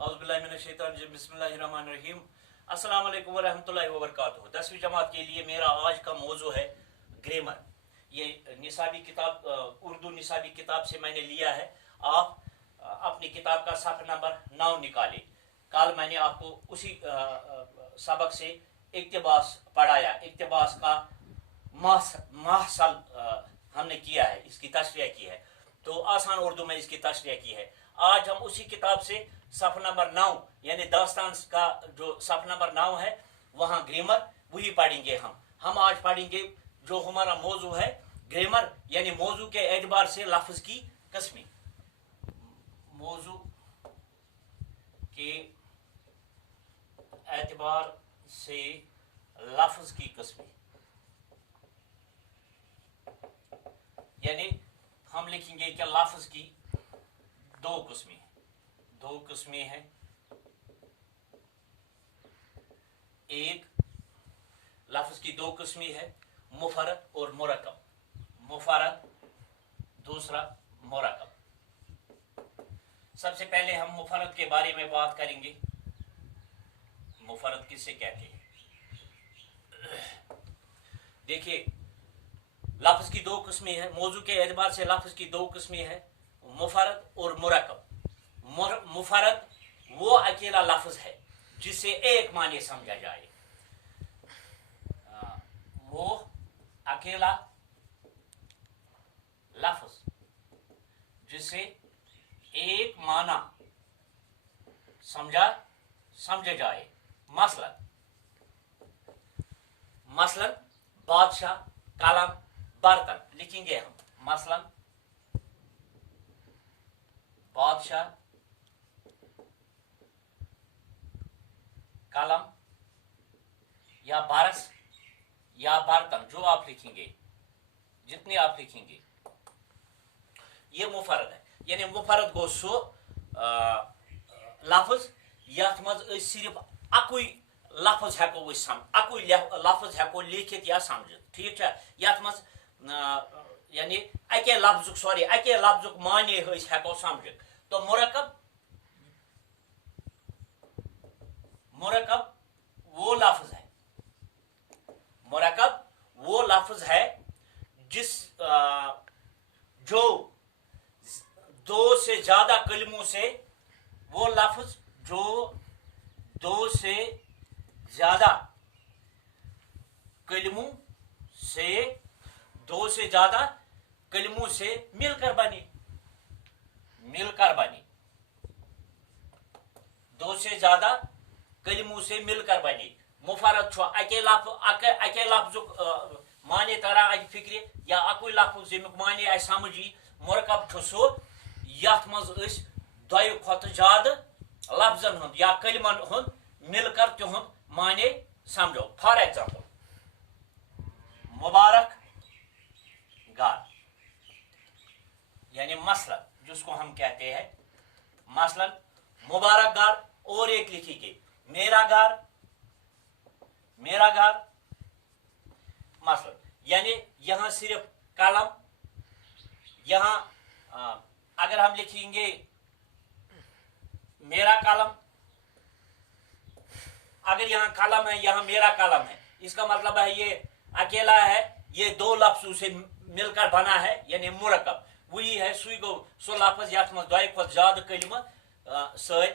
औज़ुबिल्लाहि बिस्मिल्लाहिर्रहमानिर्रहीम। अस्सलाम वालेकुम वरहमतुल्लाहि वबरकातुहू। 10वीं जमात के लिए मेरा आज का मौजू है ग्रामर। ये निसाबी किताब उर्दू निसाबी किताब से मैंने लिया है। आप अपनी किताब का सफ़ा नंबर 9 निकालें। कल मैंने आपको उसी सबक से इक्तिबास पढ़ाया। इक्तिबास का माहसल हमने किया है, इसकी तशरीह की है, तो आसान उर्दू में इसकी तशरीह की है। आज हम उसी किताब से सफ़ा नंबर 9 यानी दास्तान का जो सफ़ा नंबर 9 है वहाँ ग्रामर वही पढ़ेंगे। हम आज पढ़ेंगे जो हमारा मौजू है ग्रामर यानी मौजू के एतबार से लफ्ज़ की किस्में। मौजू के एतबार से लफ्ज़ की किस्में यानी हम लिखेंगे कि लफ्ज़ की दो किस्में हैं। एक लफ्ज़ की दो किस्में है, मुफरद और मुरक्कब। मुफरद, दूसरा मुरक्कब। सबसे पहले हम मुफरद के बारे में बात करेंगे। मुफरद किससे कहते हैं? देखिए, लफ्ज़ की दो किस्में हैं। मौजू के एतबार से लफ्ज़ की दो किस्में हैं, मुफरद और मुरक्कब। मुफरद वो अकेला लफ्ज़ है जिसे एक माने समझा जाए। वो अकेला लफ्ज़ जिसे एक माना समझा जाए। मसलन बादशाह, कलम, बर्तन लिखेंगे हम। मसलन बादशाह, कलम या बरस या बर्तन, जो आप लिखेंगे, जितने आप लिखेंगे, ये मुफरद है। यानी मुफरद गो सो लफ्ज़ यथ मज सिर्फ अकुई लफ्ज़ हेको अकुई लफ्ज़ हेको लिखित या समझित। ठीक है, यथ मज यानी अके लफ्ज़ुक माने हेको समझित। तो मुरक्कब वो लफ्ज़ है, मुरक्कब वो लफ्ज़ है जो दो से ज्यादा कलमों से, वो लफ्ज़ जो दो से ज्यादा कलमों से मिलकर बने। दो से ज्यादा कलमों से मिलकर बने। मुफरद छो अके लफ्ज़ुक माने तरह फिक्र या अकुई लफ्ज़ यमुक माने आय समझी। मुरक्कब छो सो यथ मज दोय खोत ज्यादा लफ्ज़न हुंद या कलमन हुंद मिलकर तिहुंद माने समझो। फॉर एग्जाम्पल, मुबारक गार यानी मसलन जिसको हम कहते हैं मसलन मुबारक गार। और एक लिखिए मेरा गार मसलन। यानी यहां सिर्फ कलम, यहां अगर हम लिखेंगे मेरा कलम, अगर यहां कलम है, यहां मेरा कलम है, इसका मतलब है ये अकेला है, ये दो लफ्ज़ों से मिलकर बना है, यानी मुरक्कब वही है। सुई गो सो लफ्ज़ यथ मज दोय खोत ज्यादा कलम सत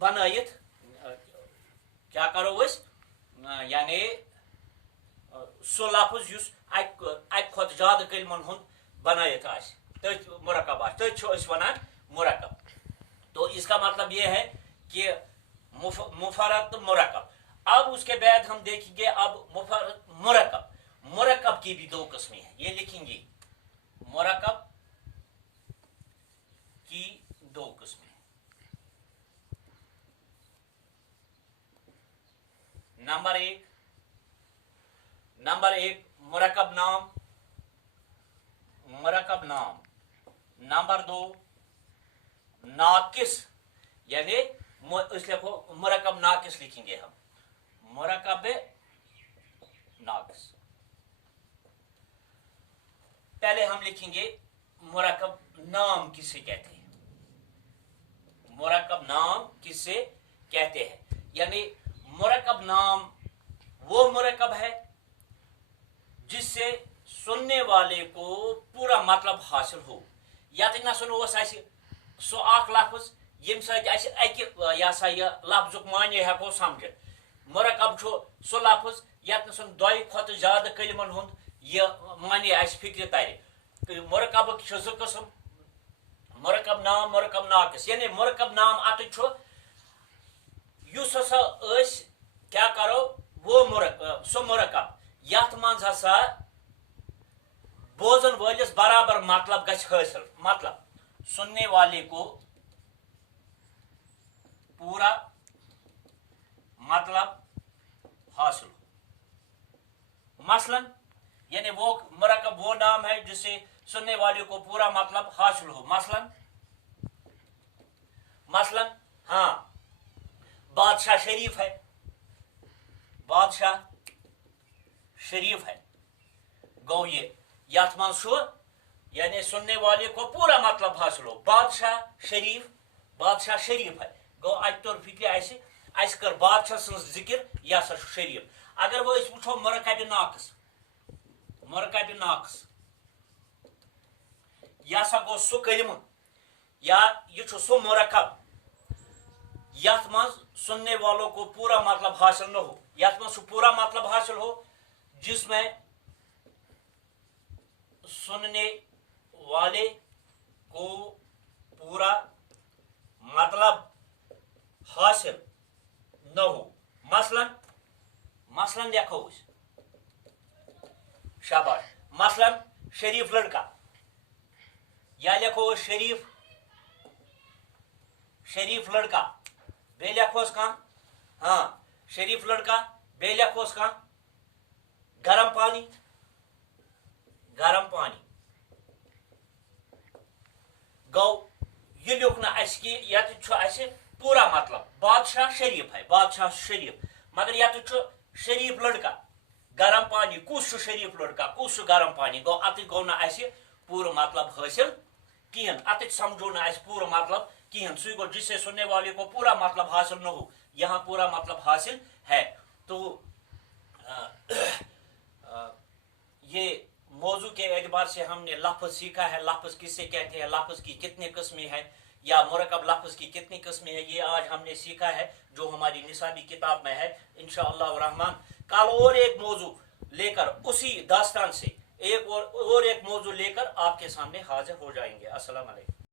बनायित क्या करो अस, यानी सो लफ्ज़ युस अक खोत ज्यादा कलमन हुंद बनायित आस, तथ मुरक्कब आस, तथ छो अस वनान मुरक्कब। तो इसका मतलब ये है कि मुफरद मुरक्कब। अब उसके बाद हम देखेंगे अब मुरक्कब। मुरक्कब की भी दो किस्में हैं, ये लिखेंगे मुरक्कब की दो किस्में। नंबर एक मुरक्कब नाम। नंबर दो नाकिस, यानी इसलिए मुरक्कब नाकिस लिखेंगे हम। मुरक्कब नाकिस। पहले हम लिखेंगे मुरक्कब नाम किसे कहते हैं। जिसे कहते हैं। यानी मुरक्कब नाम वो मुरक्कब है जिससे सुनने वाले को पूरा मतलब हासिल हो। या ना सुनो सो अख लफ्ज यम सा लफ्जुक माने हेको समझ। मुरक्कब सो लफ्ज यत सन दोय खोत ज्यादा कलिमन हुंद यह माने फिक्र तर। मुरक्कब ज किस्म, मुरक्कब नाम, मुरक्कब नाकिस। यानी मुरक्कब नाम अत युस हसा क्या करो वो सो मुरक्कब यथ मज हसा बोजन वालिस बराबर मतलब गछ हासिल। मतलब सुनने वाले को पूरा मतलब हासिल हो। मसलन यानी वो मुरक्कब वो नाम है जिससे सुनने वाले को पूरा मतलब हासिल हो। मसलन हाँ, बादशाह शरीफ है, बादशाह शरीफ है। गो ये यथ मन सो यानी सुनने वाले को पूरा मतलब हासिल हो। बादशाह शरीफ, बादशाह शरीफ है। गो अत तोर फिक्र अस कर बादशाह सज जिक्र यह सा शरीफ। अगर वो वो मुरक्कब नाकिस, मुरक्कब नाकिस यह सा गो सो कलिम या ये सो मुरक्कब यथ मज सुनने वालों को पूरा मतलब हासिल न हो। यथ मज पूरा मतलब हासिल हो जिसमें सुनने वाले को पूरा मतलब हासिल न हो। मसलन देखो शाबाश। मसलन शरीफ लड़का, या लिखो शरीफ लड़का, बे लिखोस कह हाँ शरीफ लड़का, बे लिखोस कह गरम पानी, गरम पानी। गो ये लिखना यह पूरा मतलब बादशाह शरीफ है, बादशाह शरीफ। मगर यह शरीफ लड़का गरम पानी, कुछ शरीफ लड़का, कुछ गरम पानी। गो अत गो ना पूरा मतलब हासिल कहें। अत समझो ना पूरा मतलब कहें। सु गो जिससे सुनने वाले को पूरा मतलब हासिल न हो। यहाँ पूरा मतलब हासिल है। तो ये मौजू के एतबार से हमने लफ्ज सीखा है, लफ्ज किससे कहते हैं, लफ्ज की कितनी किस्में हैं, या मुरक्कब लफ्ज की कितनी किस्में हैं, ये आज हमने सीखा है जो हमारी निसाबी किताब में है। इंशाअल्लाह रहमान कल और एक मौजू लेकर उसी दास्तान से एक और एक मौजू लेकर आपके सामने हाजिर हो जाएंगे। अस्सलाम वालेकुम।